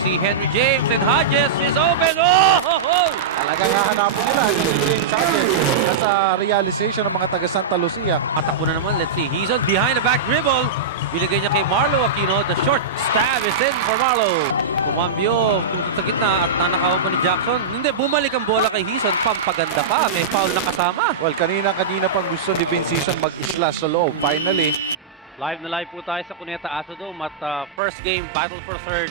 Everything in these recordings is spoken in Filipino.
si Henry James and Hodges is open. Oh! Ho, ho! Talagang hahanapin nila si James Hodges sa realization ng mga taga Santa Lucia. Atakbo na naman. Let's see. He's on behind the back dribble. Binigay niya kay Marlo Aquino. The short stab is in for Marlo. Kumambyo. Tumusod sa gitna at nanakaw pa ni Jackson. Hindi, bumalik ang bola kay Hison. Pampaganda pa. May foul na kasama. Well, kanina pang gusto ni Vince Hison mag-slash sa loob. Finally, Live na live po tayo sa Cuneta Astrodome at first game, battle for third,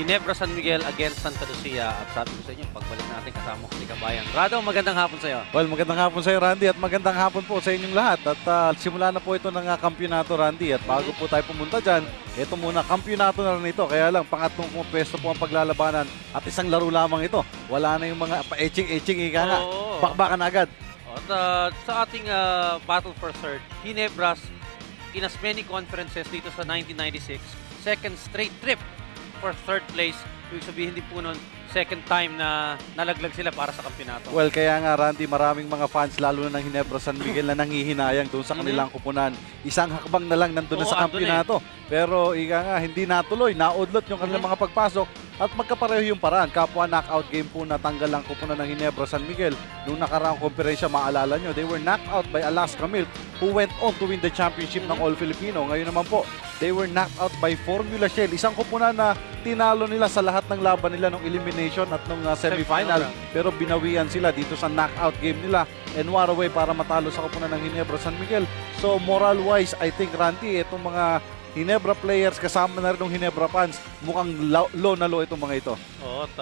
Ginebra San Miguel against Santa Lucia. At sabi ko sa inyo, pagbalik natin kasama ko si Kabayan. Rado, magandang hapon sa iyo. well, magandang hapon sa iyo, Randy, at magandang hapon po sa inyong lahat. At simula na po ito ng kampyonato, Randy. At bago po tayo pumunta dyan, ito muna, kampyonato na rin ito. Kaya lang, pangatlong pwesto po ang paglalabanan at isang laro lamang ito. Wala na yung mga pa-etching-etching, ika nga. Oo. Bakbakan agad. At sa ating battle for third, Ginebras in as many conferences dito sa 1996, second straight trip for third place. Ibig sabihin din po nun, second time na nalaglag sila para sa kampyonato. Well, kaya nga, Randy, maraming mga fans, lalo na ng Ginebra San Miguel, na nanghihinayang doon sa kanilang kupunan. Isang hakbang na lang nandun na Oo, sa andun kampyonato. Pero ika nga, hindi natuloy, naudlot yung kanilang mga pagpasok at magkapareho yung paraan. Kapwa knockout game po natanggal ang kupunan ng Ginebra San Miguel. Nung nakaraang komperensya, maalala nyo, they were knocked out by Alaska Milk, who went on to win the championship ng All Filipino. Ngayon naman po, they were knocked out by Formula Shell. Isang kupunan na tinalo nila sa lahat ng laban nila nung elimination at nung semifinal. Pero binawian sila dito sa knockout game nila. And what a way para matalo sa kupunan ng Ginebra San Miguel. So moral-wise, I think, Randy, itong mga Ginebra players, kasama na rin ng Ginebra fans, mukhang low na low itong mga ito. Oo, at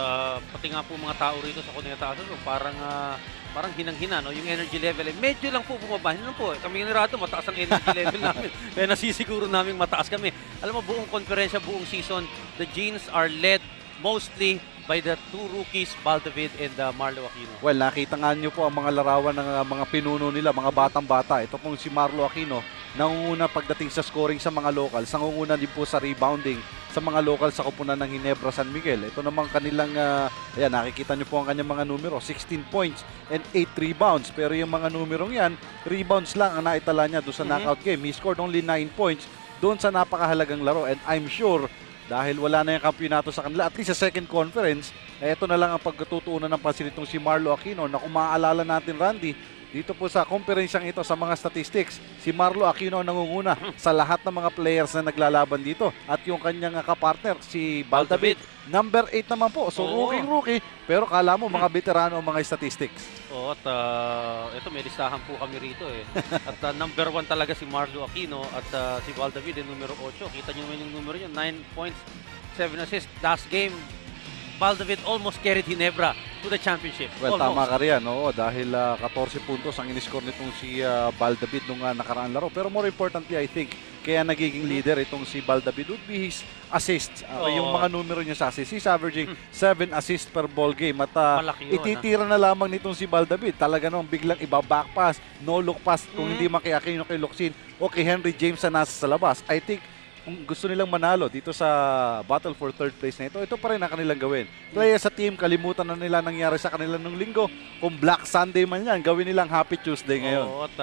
pati nga po mga tao rito sa Cuneta Astrodome, parang hinang-hina, no? Yung energy level, medyo lang po bumaba. Hindi lang po, kami ng Rado, mataas ang energy level namin. Kaya nasisiguro namin mataas kami. Alam mo, buong konferensya, buong season, the Jeans are led mostly by the two rookies, Baldavid and Marlo Aquino. Well, nakita nga nyo po ang mga larawan ng mga pinuno nila, mga batang-bata. Ito pong si Marlo Aquino, nangunguna pagdating sa scoring sa mga locals, nangunguna din po sa rebounding sa mga local sa kupunan ng Ginebra San Miguel. Ito naman kanilang, ayan, nakikita nyo po ang kanyang mga numero, 16 points and 8 rebounds. Pero yung mga numerong yan, rebounds lang ang naitala niya doon sa knockout game. He scored only 9 points doon sa napakahalagang laro. And I'm sure, dahil wala na yung kampyonato sa kanila, at least sa second conference, ito na lang ang pagtutuunan ng pansin itong si Marlo Aquino, na kung maaalala natin, Randy, dito po sa konferensyang ito, sa mga statistics, si Marlo Aquino ang nangunguna sa lahat ng mga players na naglalaban dito. At yung kanyang kapartner, si Baldavid, number 8 naman po. So rookie, pero kala mo mga veterano ang mga statistics. Oo, at ito may listahan po kami rito eh. At number 1 talaga si Marlo Aquino at si Baldavid yung numero 8. Kita nyo naman yung numero niya, 9 points, 7 assists. Last game, Baldavid almost carried Ginebra to the championship. Well, almost. tama ka riyan, oo, dahil 14 puntos ang in-score nitong si Baldavid nung nakaraang laro. Pero more importantly, I think, kaya nagiging leader itong si Baldavid would be his assists. Yung mga numero niya sa assists, he's averaging 7 assists per ball game. At ititira na lamang nitong si Baldavid. Talaga naman biglang iba-back pass, no look pass, kung hindi man kay Aquino, kay Locsin o kay Henry James na nasa sa labas. I think, kung gusto nilang manalo dito sa battle for third place na ito pa rin ang kanilang gawin. Playa sa team, kalimutan na nila nangyari sa kanila nung linggo. Kung Black Sunday man yan, gawin nilang Happy Tuesday ngayon. Oo, at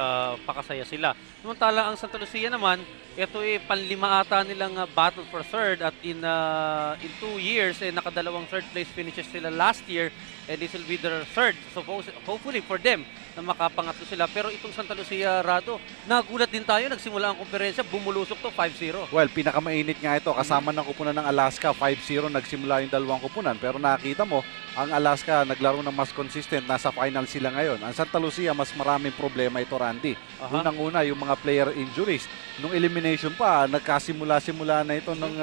pakasaya sila. Samantala ang Santa Lucia naman, ito panlima ata nilang battle for third at in 2 years, nakadalawang third place finishes sila last year and this will be their third. So hopefully for them na makapangatlo sila. Pero itong Santa Lucia, Rado, nagulat din tayo, nagsimula ang komperensya, bumulusok to 5-0. Well, pinakamainit nga ito. Kasama ng kupunan ng Alaska, 5-0 nagsimula yung dalawang kupunan. Pero nakita mo, ang Alaska naglaro ng mas consistent, nasa final sila ngayon. Ang Santa Lucia, mas maraming problema ito, Randy. Unang-una, yung mga player injuries. Nung elimination pa, nagkasimula-simula na ito ng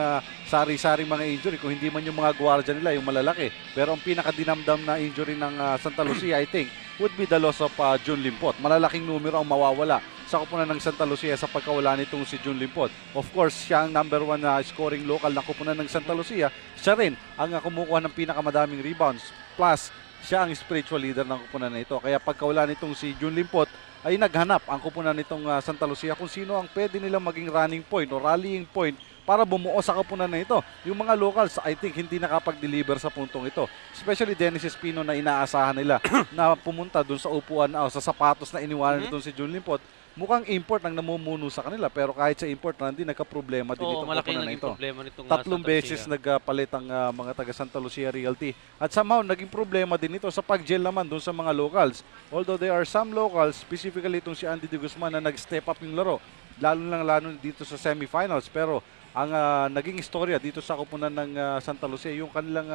sari-sari mga injury. Kung hindi man yung mga gwardiya nila, yung malalaki. Pero ang pinakadinamdam na injury ng Santa Lucia, I think, would be the loss of Jun Limpot. Malalaking numero ang mawawala sa kupunan ng Santa Lucia sa pagkawala nitong si Jun Limpot. Of course, siya ang number 1 na scoring local ng kupunan ng Santa Lucia. Siya rin ang kumukuha ng pinakamadaming rebounds. Plus, siya ang spiritual leader ng kupunan na ito. Kaya pagkawala nitong si Jun Limpot, ay naghanap ang kupunan nitong Santa Lucia kung sino ang pwede nilang maging running point o rallying point para bumuo sa kupunan na ito. Yung mga locals, I think, hindi nakapag-deliver sa puntong ito. Especially Dennis Espino na inaasahan nila na pumunta dun sa upuan o sa sapatos na iniwanan nitong si Jun Limpot. mukhang import ang namumuno sa kanila. Pero kahit sa import, Randy, nagka-problema din Oo, itong malaki koponan ang na naging ito. problema nitong Tatlong Santa beses Lucia. nagpalit ang mga taga Santa Lucia Realty. At somehow, naging problema din ito sa pag-gel naman doon sa mga locals. Although there are some locals, specifically itong si Andy De Guzman na nag-step up yung laro. Lalo dito sa semifinals. Pero ang naging istorya dito sa koponan ng Santa Lucia, yung kanilang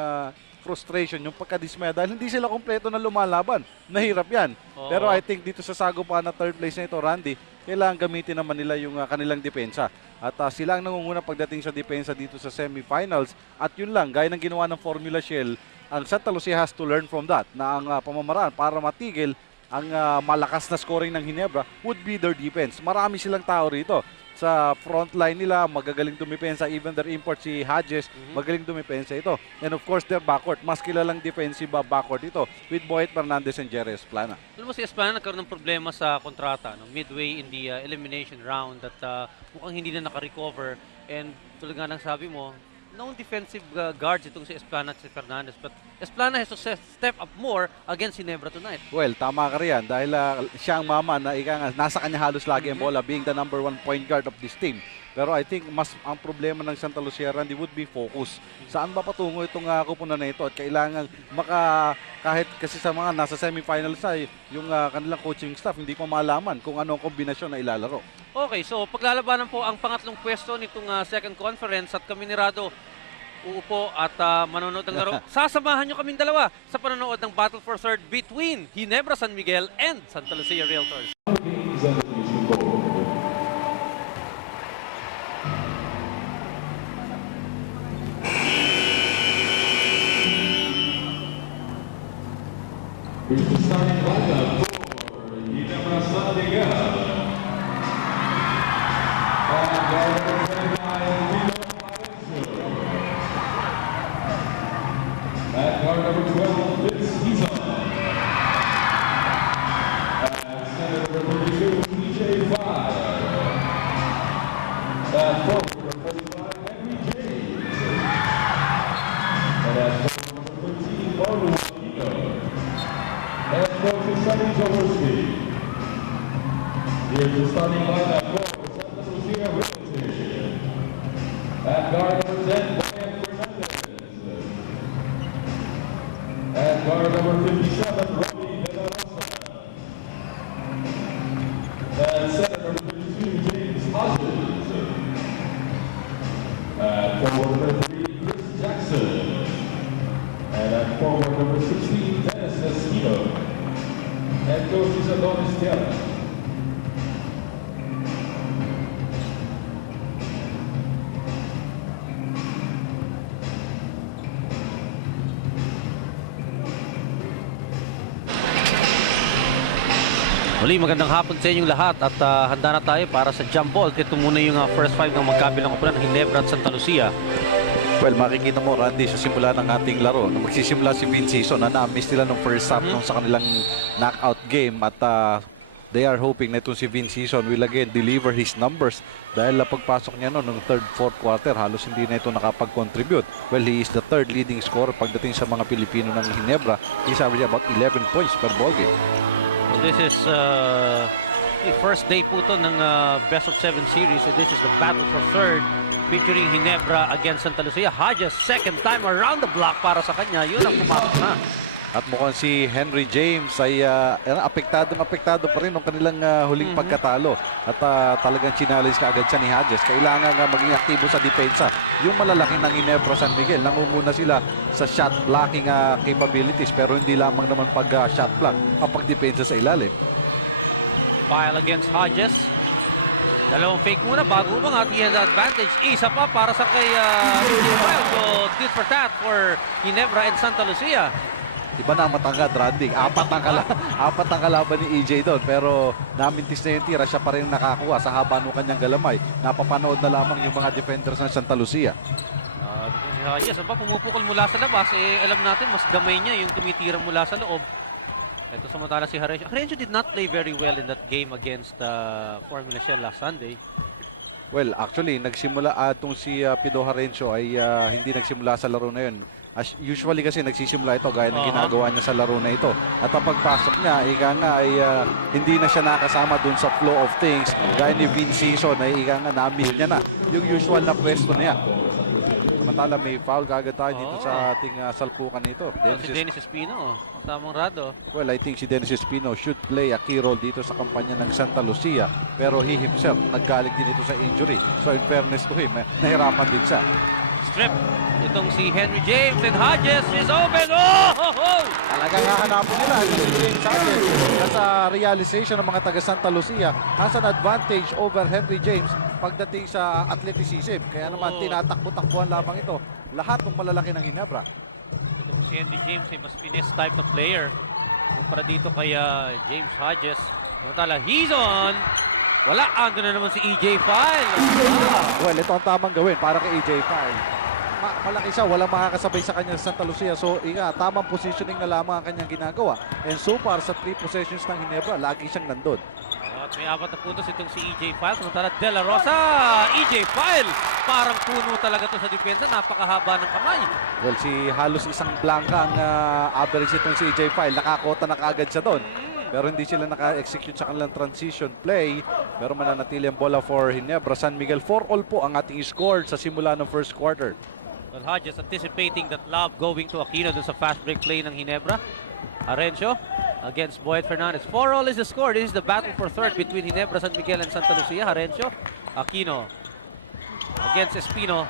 frustration, yung pagkadismaya dahil hindi sila kompleto na lumalaban. Nahirap yan. Oo. Pero I think dito sa sagupan na third place na ito, Randy, kailangan gamitin naman nila yung kanilang depensa. At sila ang nangunguna pagdating sa depensa dito sa semifinals. At yun lang, gaya ng ginawa ng Formula Shell, ang Santa Lucia has to learn from that na ang pamamaraan para matigil ang malakas na scoring ng Ginebra would be their defense. Marami silang tao rito. Sa front line nila, magagaling dumipensa. Even their import si Hodges, magaling dumipensa ito. And of course, their backcourt. Mas kilalang defensive backcourt ito with Boyet Fernandez and Jerry Esplana. Alam mo si Esplana nagkaroon ng problema sa kontrata midway in the elimination round at mukhang hindi na naka-recover. And tulad nga ng sabi mo, no defensive guards itong si Esplana at si Fernandez. But Esplana has to step up more against Ginebra tonight. Well, tama ka riyan dahil siya ang mama na nasa kanya halos lagi ang bola being the number 1 point guard of this team. Pero I think mas ang problema ng Santa Lucia, Randy, would be focus. Saan ba patungo itong koponan na ito? At kailangan kahit kasi sa mga nasa semifinals ay yung kanilang coaching staff hindi pa malaman kung anong kombinasyon na ilalaro. Okay, so paglalabanan po ang pangatlong pwesto nitong second conference at kami ni Rado uupo at manonood ng laro. Sasamahan nyo kaming dalawa sa panonood ng Battle for Third between Ginebra San Miguel and Santa Lucia Realtors. Here's the starting lineup for Ginebra San Miguel. And guard number 25, Vito Palencio. At guard number 12, Vince Gizon. At center number 32, TJ Fire. At forward number 45, Henry James. And at forward number 13, Marlon Aquino. And coach is Sonny Jaworski. Here's the starting lineup for Santa Lucia Realty. At guard number 10, Brian Fernandez. At guard number 57, Robbie De La Rosa. And center number 32, James Hodges. At forward number 3, Chris Jackson. And at forward number 16, Dennis Esquito. And coach is Adonis Tiara. Muli, magandang hapon sa inyong lahat at handa na tayo para sa jump ball. Ito muna yung first five ng magkabilang koponan ng Ginebra at Santa Lucia. Well, makikita mo, Randy, sa simula ng ating laro, na magsisimula si Vince Season na na-miss nila nung first half nung sa kanilang knockout game at they are hoping na itong si Vince Season will again deliver his numbers dahil pagpasok niya nung third, fourth quarter, halos hindi na ito nakapag-contribute. Well, he is the third leading scorer pagdating sa mga Pilipino ng Ginebra. He's averaging about 11 points per ball game. So this is the first day po to ng best of 7 series. So this is the battle for third featuring Ginebra against Santa Lucia. Hodges, second time around the block para sa kanya. Yun ang pumasok na. At mukhang si Henry James ay apektado pa rin ng kanilang huling pagkatalo. At talagang challenge kaagad siya ni Hodges. Kailangan maging aktibo sa depensa. Yung malalaki ng Ginebra San Miguel, nangunguna sila sa shot blocking capabilities. Pero hindi lamang naman pag shot block, ang pagdepensa sa ilalim. File against Hodges. Dalawang fake muna bago umangat. He has advantage. Isa pa para sa kay Wild. So, tit for tat for Ginebra and Santa Lucia. Iba na ang matangkad, Randy. Apat ang kalaban ni EJ doon. Pero namintis na yung tira. Siya pa rin nakakuha sa haba ng kanyang galamay. Napapanood na lamang yung mga defenders ng Santa Lucia. Yes, pumupukol mula sa labas. Alam natin, mas gamay niya yung tumitira mula sa loob. Ito samantala si Harencio. Harencio did not play very well in that game against Formula Shell last Sunday. Well, actually, nagsimula itong si Pido Harencio ay hindi nagsimula sa laro na yun. Usually kasi nagsisimula ito gaya ng ginagawa niya sa laro na ito. At ang pagpasok niya, ika nga ay hindi na siya nakasama dun sa flow of things. Gaya ni Vince Season ay ika nga na-mill niya na yung usual na pwesto niya. Samantala may foul kagad tayo dito sa ating salpukan nito. Si Dennis Espino, kasamang Rado. Well, I think si Dennis Espino should play a key role dito sa kampanya ng Santa Lucia. Pero he himself, naggaling din ito sa injury. So in fairness to him, nahirapan din siya. Strip. Itong si Henry James and Hodges is open. Oh! Talagang hahanapin nila si James Hodges. Sa realization ng mga taga Santa Lucia, has an advantage over Henry James pagdating sa athleticism. Kaya naman tinatakbo-takbuhan lamang ito lahat ng malalaki ng Ginebra. Itong si Henry James ay mas finesse type of player kumpara dito kay James Hodges. Samantala, he's on. Wala, ando na naman si EJ File. Well, ito ang tamang gawin para kay EJ File. Malaki siya, walang makakasabay sa kanya sa Santa Lucia. So, tamang positioning na lamang ang kanyang ginagawa. And so far, sa 3 possessions ng Ginebra, lagi siyang nandun. At may 4 na puntos itong si EJ File. Samantala, De La Rosa. EJ File. Parang puno talaga to sa depensa. Napakahaba ng kamay. Well, halos isang blanca ang average itong si EJ File. Nakakota na kaagad siya doon. Pero hindi sila naka-execute sa kanilang transition play. Pero mananatili ang bola for Ginebra. San Miguel 4-all po ang ating score sa simula ng first quarter. Well, Hodges anticipating that lob going to Aquino dun sa fast break play ng Ginebra. Harencio against Boyd Fernandez. 4-all is the score. This is the battle for third between Ginebra, San Miguel, and Santa Lucia. Harencio, Aquino against Espino.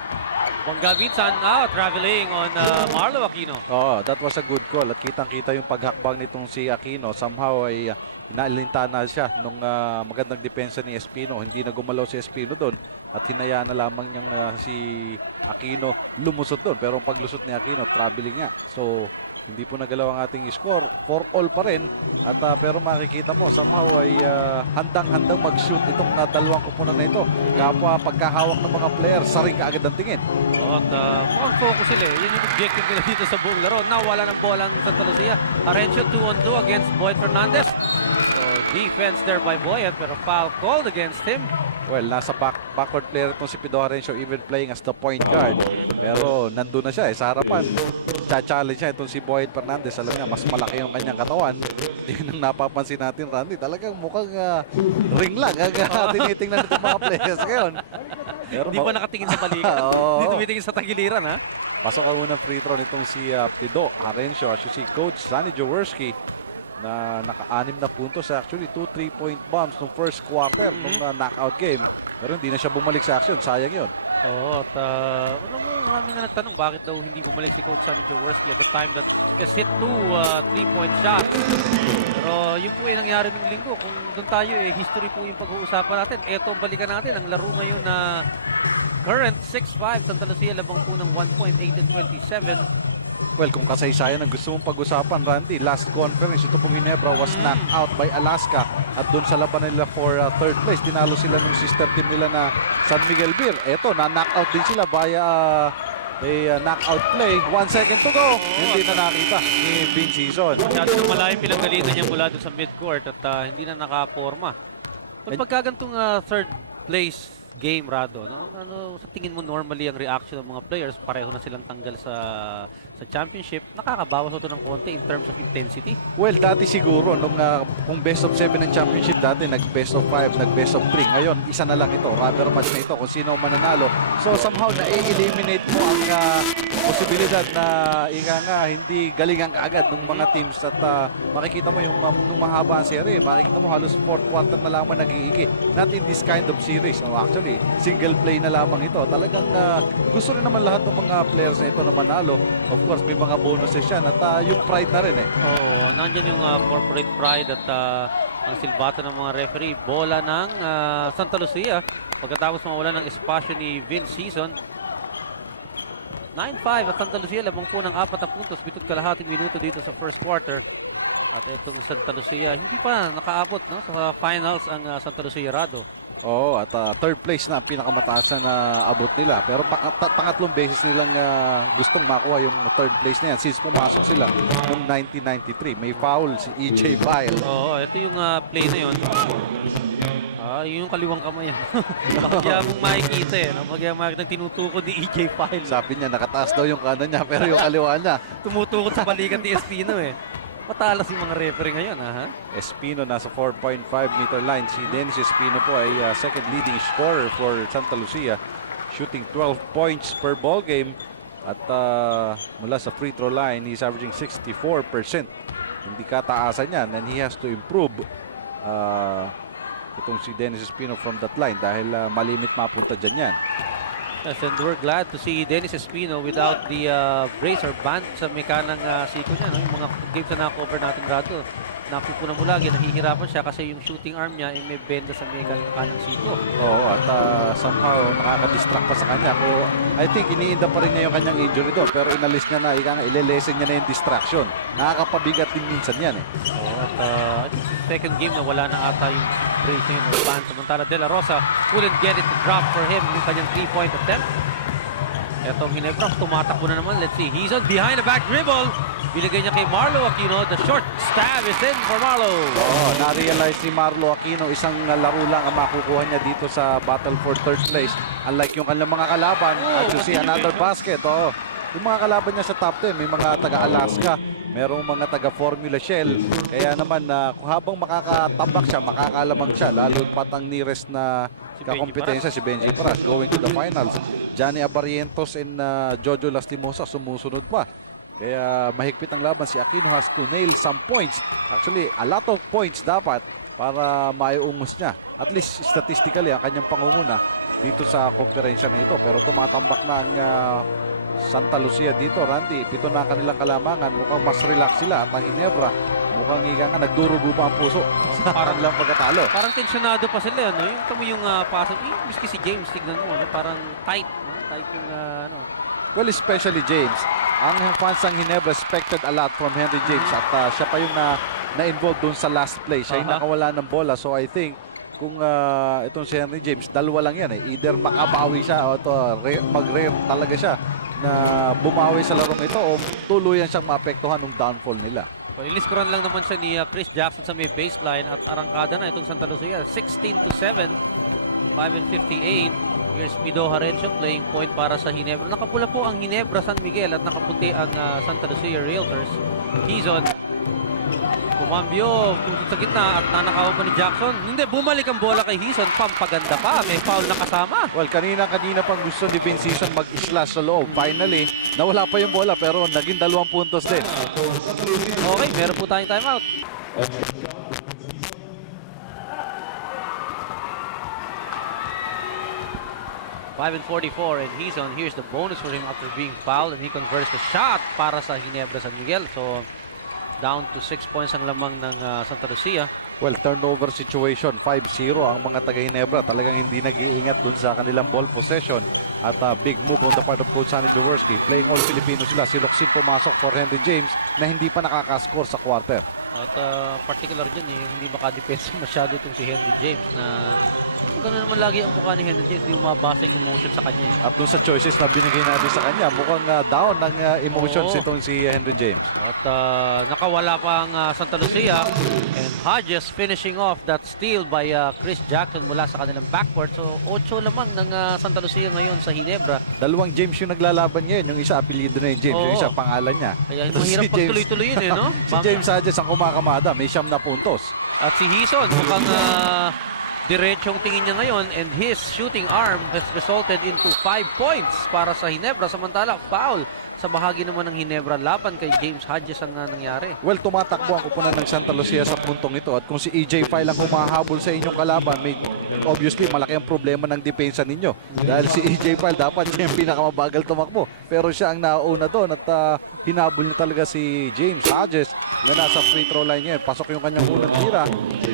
Bongga-Vincent traveling on Marlo Aquino. Oh, that was a good call. At kitang-kita yung paghakbang nitong si Aquino. Somehow ay inaalintana siya nung magandang depensa ni Espino. Hindi na gumalaw si Espino doon. At hinayaan na lamang niyang si Aquino lumusot doon. Pero ang paglusot ni Aquino, traveling nga. So, hindi po nagalaw ang ating score. 4-all pa rin. At pero makikita mo, somehow ay handang-handang mag-shoot itong dalawang kupunan na ito. Kapwa pagkahawak ng mga player, saring kaagad ang tingin. At mukhang focus sila. Yun yung objective nila dito sa buong laro. Nawala ng bola ng Santa Lucia. Harencio 2-on-2 against Boyd Fernandez. So defense there by Boyd, pero foul called against him. Well, nasa backward player itong si Pido Harencio, even playing as the point guard. Pero nandun na siya sa harapan. Cha-challenge siya itong si Boyd Fernandez. Alam niya, mas malaki yung kanyang katawan. Yun ang napapansin natin, Randy. Talagang mukhang ring lang. Tinitingnan itong mga players ngayon. Hindi pa nakatingin sa balikan. Hindi tumitingin sa tagiliran, ha? Pasok ang unang free throw nitong si Pido Harencio. As you see, Coach Sonny Jaworski na naka-6 na puntos. Actually, 2 3-point bombs nung first quarter nung knockout game. Pero hindi na siya bumalik sa action. Sayang yun. At marami na nagtanong bakit daw hindi bumalik si Coach Sonny Jaworski at the time that he hit 2 3-point shots. Pero yun po ay nangyari ng linggo. Kung doon tayo, history po yung pag-uusapan natin. Eto ang balikan natin. Ang laro ngayon na current 6-5. Santa Lucia labang po ng 1 point, 18-27. Well, kung kasaysayan ang gusto mong pag-usapan, Randy, last conference, ito pong Ginebra was knocked out by Alaska. At doon sa laban nila for third place, tinalo sila ng sister team nila na San Miguel Beer. Eto, na-knock out din sila via a knockout play. 1 second to go. Hindi na nakita ni Vince Season. Masyado na malayong pinagalitan niya mula doon sa midcourt at hindi na nakaporma. Pagkagantong third place game, Rado, ano sa tingin mo normally ang reaction ng mga players? Pareho na silang tanggal sa championship. Nakakabawas ito ng konti in terms of intensity? Well, dati siguro, kung best of 7 ng championship dati, nag-best of 5, nag-best of 3. Ngayon, isa na lang ito. Rubber match na ito kung sino mananalo. So, somehow, na-eliminate mo ang posibilidad na hindi galingan kaagad ng mga teams. At makikita mo nung mahaba ang serie, makikita mo halos 4th quarter na lamang nag-iigi. Not in this kind of series. No? Actually, single play na lamang ito. Talagang gusto rin naman lahat ng mga players na ito na manalo. Of course, may mga bonuses yan at yung pride na rin Oo, nandyan yung corporate pride at ang silbato ng mga referee. Bola ng Santa Lucia pagkatapos mawala ng espasyo ni Vince Season. 9-5 at Santa Lucia labang po ng 4 na puntos bitud kalahating minuto dito sa first quarter. At itong Santa Lucia hindi pa nakaabot sa finals ang Santa Lucia Rado. Oo, at third place na ang pinakamataas na abot nila. Pero pangatlong beses nilang gustong makuha yung third place na yan since pumasok sila noong 1993. May foul si EJ File. Oo, ito yung play na yun. Yung kaliwang kamay. Bakit mong makikita eh. Bakit makikita tinutukod ni EJ File. Sabi niya, nakataas daw yung kanan niya, pero yung kaliwa niya. Tumutukod sa balikat ni Espino eh. Matalas yung mga referee ngayon, ha? Espino nasa 4.5 meter line. Si Dennis Espino po ay second leading scorer for Santa Lucia, shooting 12 points per ball game. At mula sa free throw line, he's averaging 64%. Hindi kataasan yan, and he has to improve itong si Dennis Espino from that line dahil malimit mapunta dyan yan. Yes, and we're glad to see Dennis Espino without the brace or band sa mekanang siko niya. No? Yung mga games na na-cover natin, Brado, napupunan mo lagi, nahihirapan siya kasi yung shooting arm niya ay may benda sa mekanang siko. Oo, at somehow nakaka-distract pa sa kanya. I think iniinda pa rin niya yung kanyang injury doon, pero inalis niya na, ilelesen niya na yung distraction. Nakakapabigat din minsan yan eh. At second game na wala na ata yung brace niya or band. Samantala De La Rosa couldn't get it to drop for him yung kanyang 3-point attempt. Etong Ginebra, tumatakbo na naman. Let's see, he's on behind the back dribble. Binigay niya kay Marlo Aquino. The short stab is in for Marlo. Oo, na-realize ni Marlo Aquino isang laro lang ang makukuha niya dito sa battle for third place. Unlike yung kanilang mga kalaban, at you see another basket. Oo, yung mga kalaban niya sa top 10, may mga taga-Alaska, merong mga taga-Formula Shell. Kaya naman, kung habang makakatambak siya, makakalamang siya, lalo pat ang nearest na kakompetensya si Benji Paras going to the finals. Johnny Abarientos and Jojo Lastimosa sumusunod pa. Kaya mahigpit ang laban. Si Aquino has to nail some points. Actually, a lot of points dapat para maiungos niya. At least statistically, ang kanyang pangunguna dito sa komperensya na ito. Pero tumatambak na ang Santa Lucia dito, Randy. 7 na kanilang kalamangan. Mukhang mas relax sila. At ang Ginebra, mukhang nagdurugo pa ang puso sa Parang kanilang pagkatalo. Parang tensionado pa sila, no? Yung kamo yung pasok, miski si James, tignan mo, no? Parang tight, no? Tight yung ano. Well, especially James. Ang fans ng Ginebra expected a lot from Henry James at siya pa yung na-involved doon sa last play. Siya yung nakawala ng bola. So I think kung itong si Henry James, dalawa lang yan eh. Either makabawi siya o mag-rare talaga siya na bumawi sa larong ito o tuluyan siyang maapektuhan ng downfall nila. Well, iliskoran lang naman siya ni Chris Jackson sa may baseline at arangkada na itong Santa Lucia. 16-7, 5-58. Here's Mido Harencio playing point para sa Ginebra. Nakapula po ang Ginebra San Miguel at nakaputi ang Santa Lucia Realtors. Quezon. Kumambyo sa gitna at nanakaw pa ni Jackson. Hindi, bumalik ang bola kay Quezon. Pampaganda pa. May foul na kasama. Well, kanina pang gusto ni Ben Season mag-slash sa loob. Finally, nawala pa yung bola pero naging 2 puntos din. Okay, meron po tayong timeout. 5-44 and he's on. Here's the bonus for him after being fouled and he converts the shot para sa Ginebra San Miguel. So down to 6 points ang lamang ng Santa Lucia. Well, turnover situation, 5-0 ang mga taga-Ginebra. Talagang hindi nag-iingat dun sa kanilang ball possession. At big move on the part of Coach Sonny Jaworski. Playing all Filipino sila. Si Locsin pumasok for Henry James na hindi pa nakakascore sa quarter. At particular dyan hindi makadepensa masyado itong si Henry James na gano'n naman lagi ang mukha ni Henry James, hindi umabasa yung emotion sa kanya. At dun sa choices na binigay natin sa kanya, mukhang down ng emotions itong si Henry James. At nakawala pa ang Santa Lucia and Hodges finishing off that steal by Chris Jackson mula sa kanilang backcourt. So 8 lamang ng Santa Lucia ngayon sa Ginebra. 2 James yung naglalaban ngayon. Yung isa, apelido na yung James. Yung isa, pangalan niya. Kaya mahirap pagtuloy-tuloy yun no? Si James Hodges ang kumakamada. May 9 na puntos. At si Hison mukhang diretsong tingin niya ngayon and his shooting arm has resulted into 5 points para sa Ginebra. Samantala, foul sa bahagi naman ng Ginebra laban kay James Hodges ang nangyari. Well, tumatakbo ang kupunan ng Santa Lucia sa puntong ito. At kung si EJ File ang humahabol sa inyong kalaban, may obviously malaki ang problema ng depensa ninyo. Dahil si EJ File dapat siya yung pinakamabagal tumakbo. Pero siya ang nauna doon at hinabol niya talaga si James Hodges na nasa free throw line niya. Pasok yung kanyang unang tira.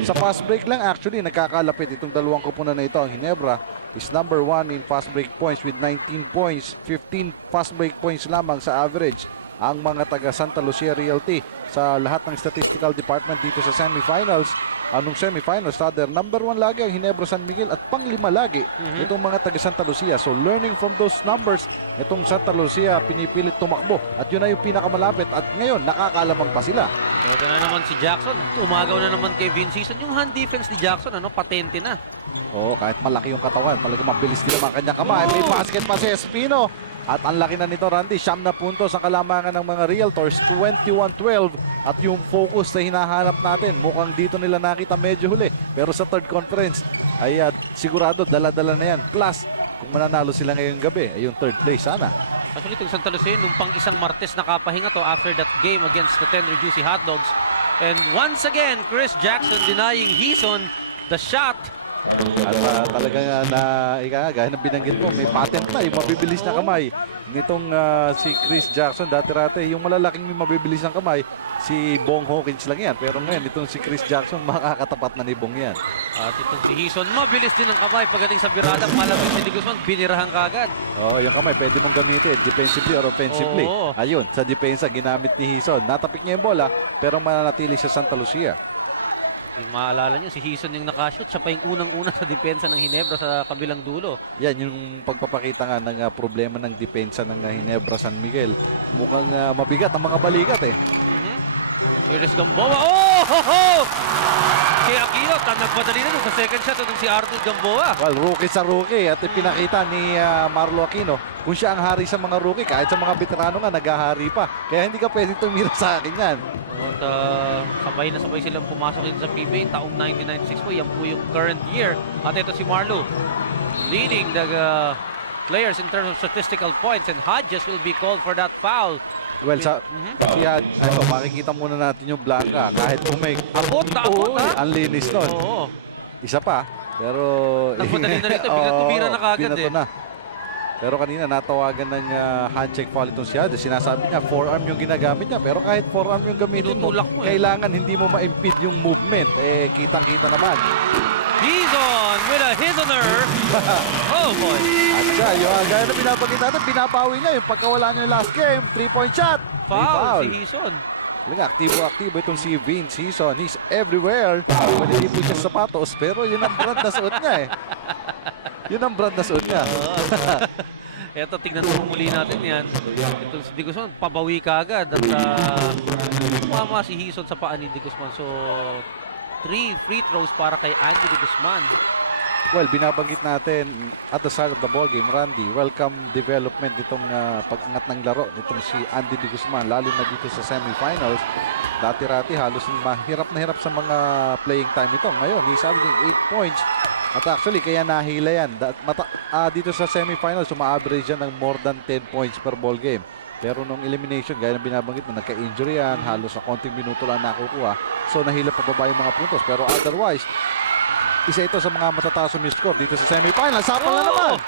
Sa fast break lang actually, nagkakalapit itong dalawang kupunan na ito. Ang Ginebra is number 1 in fast break points with 19 points. 15 fast break points lamang sa average ang mga taga Santa Lucia Realty sa lahat ng statistical department dito sa semifinals. anong semifinals, rather, number 1 lagi ang Ginebra San Miguel at pang-5 lagi itong mga taga Santa Lucia. So learning from those numbers, itong Santa Lucia pinipilit tumakbo at yun na yung pinakamalapit at ngayon nakakalamang pa sila. Ito na naman si Jackson. Umagaw na naman kay Vince Season. Yung hand defense ni Jackson, patente na. Oo, kahit malaki yung katawan, talaga mabilis din ang kanyang kamay. May basket pa si Espino. At ang laki na nito, Randy, 9 na puntos ang kalamangan ng mga Realtors, 21-12. At yung focus na hinahanap natin, mukhang dito nila nakita medyo huli. Pero sa third conference, ay sigurado dala-dala na yan. Plus, kung mananalo sila ngayong gabi, ay yung third place sana. Actually, itong Santa Lucia, nung pang isang Martes nakapahinga to after that game against the Tender Juicy Hotdogs. And once again, Chris Jackson denying Hison the shot. At talagang gaya ng binanggit mo, may patent na yung mabibilis na kamay nitong si Chris Jackson. Dati-rate, yung malalaking may mabibilis ng kamay, si Bong Hawkins lang yan. Pero ngayon, itong si Chris Jackson, makakatapat na ni Bong yan. At itong si Hison, mabilis din ang kamay pagdating sa birada. Malapit si Di Guzman, binirahan kagad. Oo, yung kamay, pwede mong gamitin defensively or offensively. Oo. Ayun, sa depensa, ginamit ni Hison. Natapik niya yung bola, pero mananatili sa Santa Lucia. Yung maalala nyo, si Hison yung nakashoot. Siya pa yung unang-una sa depensa ng Ginebra sa kabilang dulo. Yan, yung pagpapakita nga ng problema ng depensa ng Ginebra San Miguel. Mukhang mabigat ang mga balikat eh. Here is Gamboa. Oh! Ho, ho! Si Aquino, nagpadali na dun sa second shot itong si Arthur Gamboa. Well, rookie sa rookie at ipinakita ni Marlo Aquino kung siya ang hari sa mga rookie. Kahit sa mga veterano nga, naghahari pa. Kaya hindi ka pwede tumira sa akin yan. At sabay na sabay silang pumasok din sa PBA taong 1996 po. Yan po yung current year. At ito si Marlo leading the players in terms of statistical points, and Hodges will be called for that foul. Well, makikita muna natin yung Blanca. Kahit umay, Abot na, ang linis nun. Oo. Isa pa, pero Nagpadali na rito, tumira na kagad binato eh. na. Pero kanina natawagan ng handshake foul itong si Hades. Sinasabi niya, forearm yung ginagamit niya. Pero kahit forearm yung gamitin mo, Tinutulak mo eh. kailangan hindi mo ma-impede yung movement. Kitang-kita naman. He's on with a Hisoner. Oh boy. At siya, yung gaya na pinapakita natin, binabawi niya yung pagkawala niya yung last game. 3-point shot. May Foul si Hison. Talaga, aktibo itong si Vince Hison. He's everywhere. Malilipod siya sa sapatos, pero yun ang brand na suot niya eh. Yun ang brand na suot niya. Eto, tignan mo muli natin yan. Ito si Di Guzman, pabawi ka agad. At mama si Hison sa paa ni Di Guzman. So, 3 free throws para kay Andy Di Guzman. Well, binabanggit natin at the start of the ball game, Randy, welcome development nitong pag-angat ng laro nitong si Andy Di Guzman, lalo na dito sa semifinals. Dati-rati halos mahirap na hirap sa mga playing time ito. Ngayon, he's averaging 8 points. At actually, kaya nahila yan. Dito sa semifinals, suma-average yan ng more than 10 points per ball game. Pero nung elimination, gaya ng binabanggit mo, nagka-injury yan, halos sa konting minuto lang nakukuha. So, nahila pa baba yung mga puntos. Pero otherwise, isa ito sa mga matataas na score dito sa semifinals. Sapal na naman!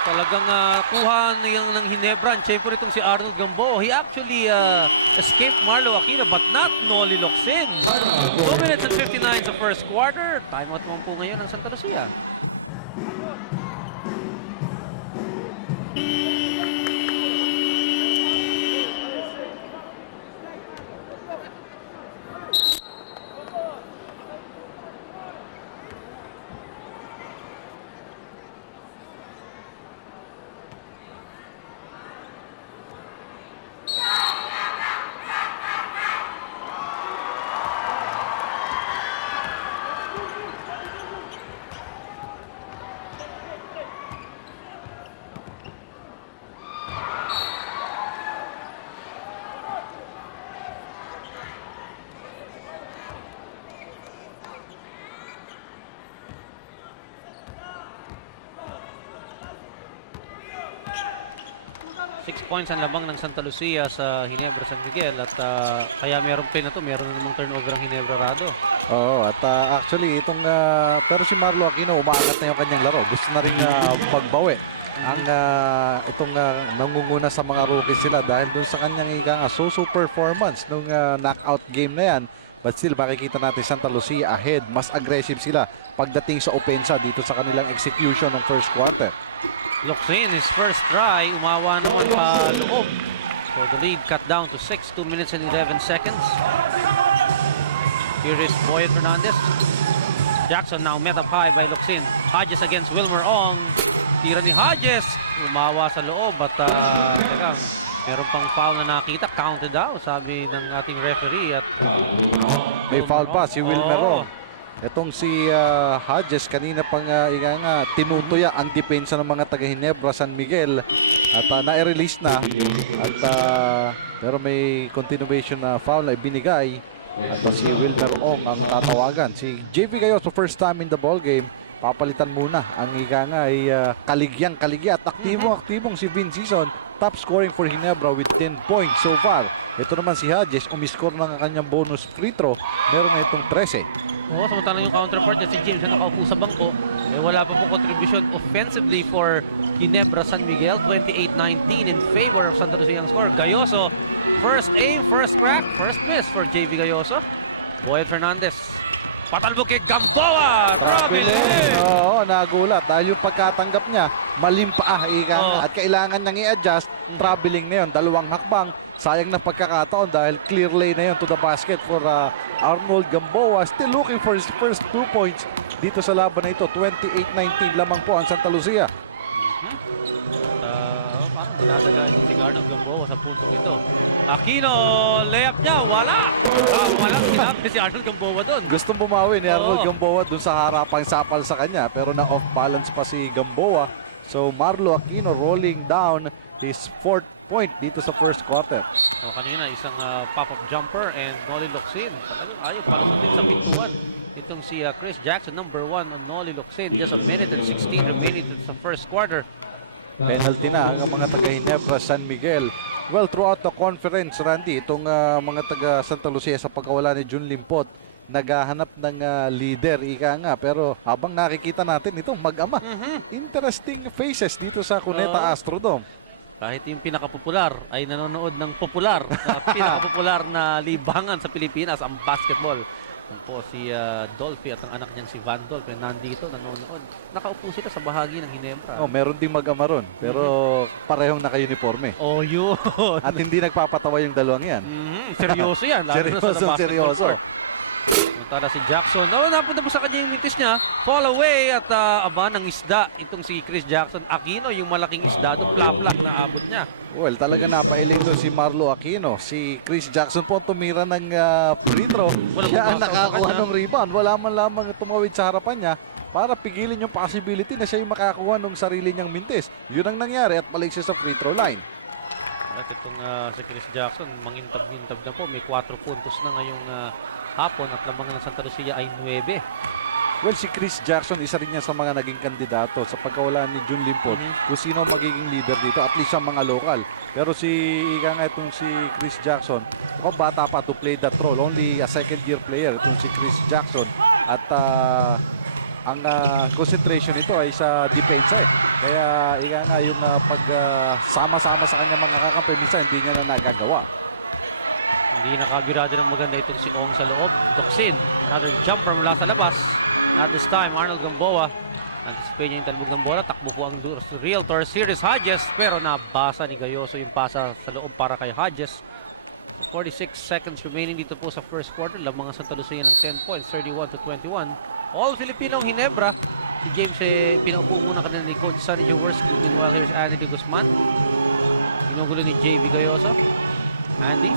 Talagang kuha ng Ginebra. Siyempre itong si Arnold Gamboa. He actually escaped Marlo Aquino but not Noli Locsin. 2 minutes and 59 sa first quarter. Timeout naman po ngayon ng Santa Lucia. Points ang labang ng Santa Lucia sa Ginebra San Miguel at kaya meron play na to, meron na namang turnover ang Ginebra Rado. Oo, at actually itong pero si Marlo Aquino umaangat na yung kanyang laro. Gusto na rin magbawi. Ang itong nangunguna sa mga rookies sila dahil dun sa kanyang so performance nung knockout game na yan. But still makikita natin Santa Lucia ahead, mas aggressive sila pagdating sa opensa dito sa kanilang execution ng first quarter. Locsin, his first try, umawa naman pa loob. So the lead cut down to 6, 2 minutes and 11 seconds. Here is Boyd Fernandez. Jackson now met up high by Locsin. Hodges against Wilmer Ong. Tira ni Hodges. Umawa sa loob at teka, meron pang foul na nakita. Counted out, sabi ng ating referee. At May foul pa si Wilmer Oo. Ong. Itong si Hodges kanina pang tinutuya ang depensa ng mga taga Ginebra San Miguel at na-release na at pero may continuation na foul na ibinigay at si Wilmer Ong ang tatawagan. Si JV Gayoso first time in the ball game, papalitan muna ang ay kaligya at aktibong si Vince Sison, top scoring for Ginebra with 10 points so far. Ito naman si Hodges, umiscore ng kanyang bonus free throw, meron na itong 13. Oo, samantalang yung counterpart niya si James na nakaupo sa bangko, wala pa pong contribution offensively for Ginebra San Miguel. 28-19 in favor of Santa Lucia ang score. Gayoso, first aim, first crack, first miss for JV Gayoso. Boyd Fernandez, patalbo kay Gamboa. Traveling! Oo, nagulat dahil yung pagkatanggap niya, malimpa at kailangan niyang i-adjust. Traveling na yun, dalawang hakbang. Sayang na pagkakataon dahil clear lane na yun to the basket for Arnold Gamboa. Still looking for his first 2 points dito sa laban na ito. 28-19 lamang po ang Santa Lucia. Parang dinadaga ito si Arnold Gamboa sa puntong ito. Aquino, layup niya, wala! Walang sinabi si Arnold Gamboa doon. Gustong bumawi ni Arnold Oo. Gamboa dun sa harapang sapal sa kanya pero na off balance pa si Gamboa. So Marlo Aquino rolling down his 4th point dito sa first quarter. So kanina isang pop-up jumper and Noli Locsin. Talagang ayaw palusutin sa pintuan. Itong si Chris Jackson, number 1 on Noli Locsin. Just a minute and 16 remaining sa first quarter. Penalty na ang mga taga Ginebra San Miguel. Well, throughout the conference, Randy, itong mga taga Santa Lucia sa pagkawala ni Jun Limpot, naghahanap ng leader, pero habang nakikita natin ito, mag-ama. Interesting faces dito sa Cuneta Astrodome. Kahit yung pinakapopular ay nanonood ng popular, pinakapopular na libangan sa Pilipinas, ang basketball. Yan po si Dolphy at ang anak niyang si Van Dolphy nandito, nanonood. Nakaupo sila sa bahagi ng Ginebra. Oh, meron ding mag-ama ron, pero parehong naka-uniforme. Oh, yun. At hindi nagpapatawa yung dalawang yan. Seryoso yan. Lalo na sa basketball Seryoso. court. Puntala si Jackson. Napunta po sa kanya yung mintis niya. Fall away at aba ng isda. Itong si Chris Jackson. Aquino, yung malaking isda doon. Plap-plap na abot niya. Well, talaga napailing doon si Marlo Aquino. Si Chris Jackson po tumira ng free throw. Siya ang nakakuha ng rebound. Wala man lamang tumawid sa harapan niya para pigilin yung possibility na siya yung makakuha ng sarili niyang mintis. Yun ang nangyari at balik siya sa free throw line. At itong si Chris Jackson, mangintab-intab na po. May 4 puntos na ngayong hapon at lamang ng Santa Lucia ay 9. Well, si Chris Jackson, isa rin niya sa mga naging kandidato sa pagkawala ni Jun Limpot. Kung sino magiging leader dito, at least ang mga lokal. Pero si Chris Jackson, mukhang bata pa to play that role. Only a second-year player itong si Chris Jackson. At ang concentration nito ay sa depensa . Kaya yung pagsama-sama sa kanya mga kakampi, minsan hindi niya na nagagawa. Hindi nakabirado ng maganda itong si Ong sa loob. Locsin, another jumper mula sa labas. Not this time, Arnold Gamboa. Anticipate niya yung talbog ng bola. Takbo po ang Realtor Series Hodges. Pero nabasa ni Gayoso yung pasa sa loob para kay Hodges. So 46 seconds remaining dito po sa first quarter. Lamang ang Santa Lucia ng 10 points, 31-21. All Filipino ang Ginebra. Si James pinaupo muna kanina ni Coach Sonny Jaworski. Meanwhile, here's Andy De Guzman. Ginugulo ni JV Gayoso. Andy.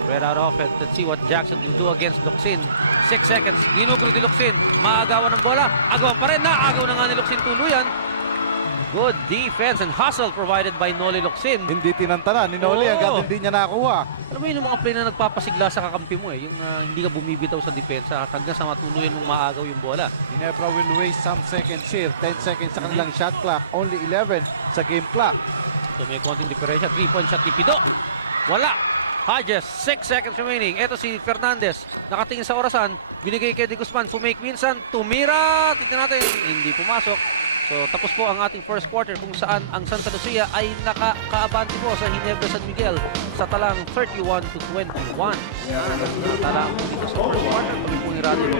Spread out offense. Let's see what Jackson will do against Locsin. 6 seconds. Ginugulo ni Locsin. Maagawan ng bola. Agawan pa rin. Naagaw na nga ni Locsin tuluyan. Good defense and hustle provided by Noli Locsin. Hindi tinantana ni Noli hanggang hindi niya nakuha. Alam mo yun yung mga play na nagpapasigla sa kakampi mo . Yung hindi ka bumibitaw sa depensa hanggang sa matuluyan mong maagaw yung bola. Ginebra will waste some seconds here. 10 seconds sa kanilang shot clock. Only 11 sa game clock. So may konting diferensya. 3-point shot ni Pido. Wala. Hodges, 6 seconds remaining. Ito si Fernandez. Nakatingin sa orasan. Binigay kay De Guzman. Fumake minsan. Tumira. Tignan natin. Hindi pumasok. So tapos po ang ating first quarter kung saan ang Santa Lucia ay nakakaabante po sa Ginebra San Miguel sa talang 31-21. Talang dito sa first quarter. Pag po ni Radio,